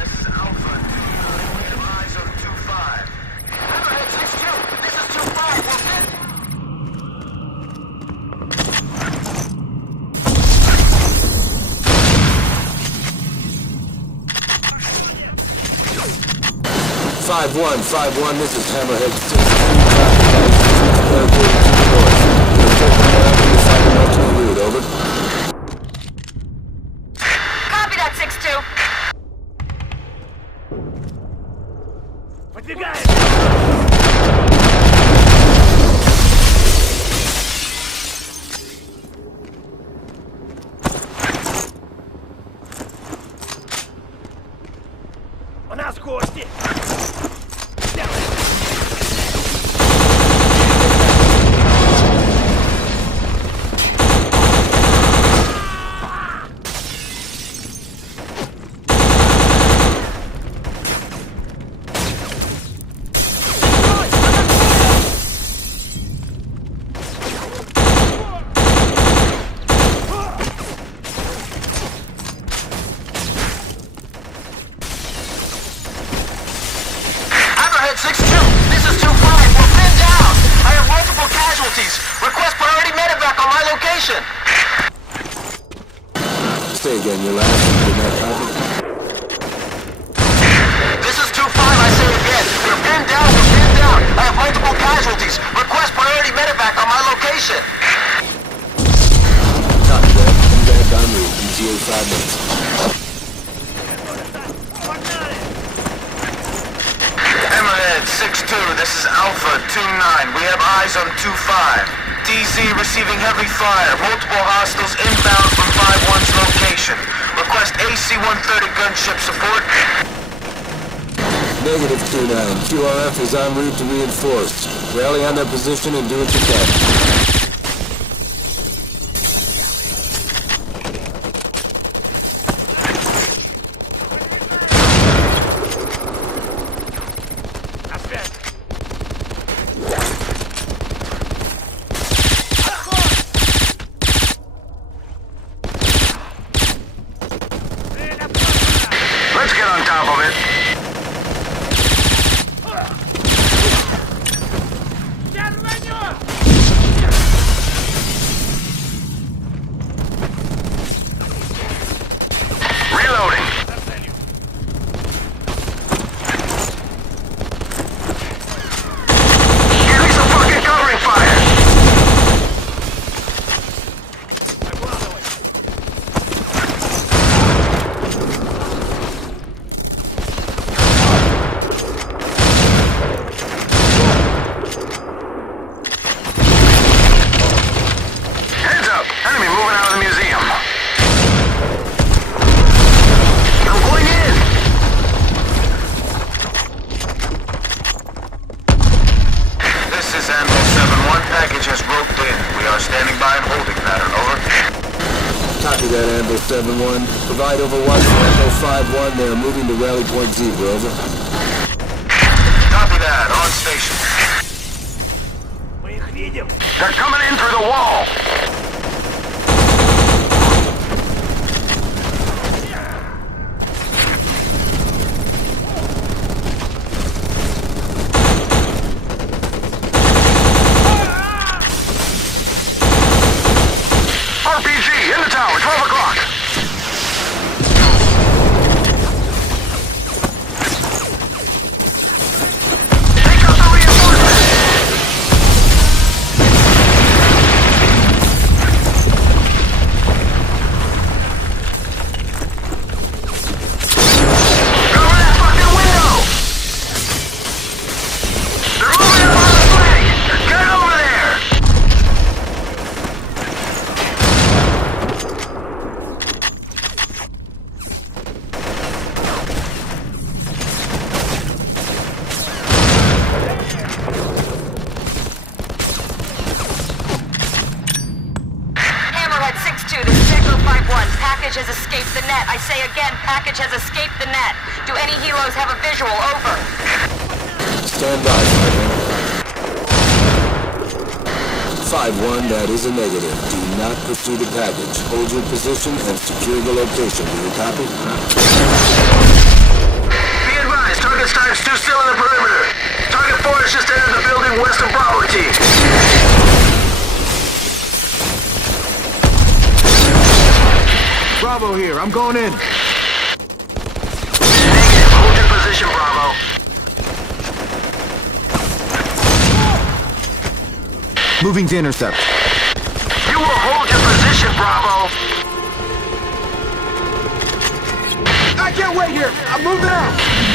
this is Alpha. We have eyes on 2-5. Hammerhead 6-2, this is 2-5, we're in. 5-1, this is Hammerhead 6-2, traffic lights, to the north. You're taking around to the side of the route, over. Copy that, 6-2. Подвигает! У нас гости! Hammerhead 6-2, this is 2-5, we're pinned down. I have multiple casualties. Request priority medevac on my location. Stay again, your last. Did that copy? This is 2-5, I say again. We're pinned down, we're pinned down. I have multiple casualties. Request priority medevac on my location. Copy that. Come back on route. ETA 5 minutes. Hammerhead 6-2, this is Alpha 2-9. We have eyes on 2-5. DZ receiving heavy fire. Multiple hostiles inbound from 5-1's location. Request AC-130 gunship support. Negative 2-9. QRF is en route to reinforce. Rally on their position and do what you can. Let's get on top of it. Reloading. Give me some fucking covering fire. Heads up. Enemy moving out of the museum. I'm going in. This is Animal 7-1. Package has roped in. We are standing by in holding pattern. Over. Copy that, Amber 7-1. Provide overwatch for Echo 5-1. They are moving to rally point Zebra, over. Copy that. On station. Мы их видим! They're coming in through the wall. RPG in the tower. 12 o'clock. Take out the reinforcements. Cover that fucking window. They're moving up on the flank. Get over there. Hammerhead 6-2, this is Echo 5-1. Package has escaped the net. I say again, package has escaped the net. Do any helos have a visual? Over. Stand by, 5-1, that is a negative. Do not pursue the package. Hold your position and secure the location. Do you copy? Targets ×2 still in the perimeter. Target 4 has just entered the building west of Bravo team. Bravo here, I'm going in. Negative. Hold your position, Bravo. Moving to intercept. You will hold your position, Bravo. I can't wait here! I'm moving out!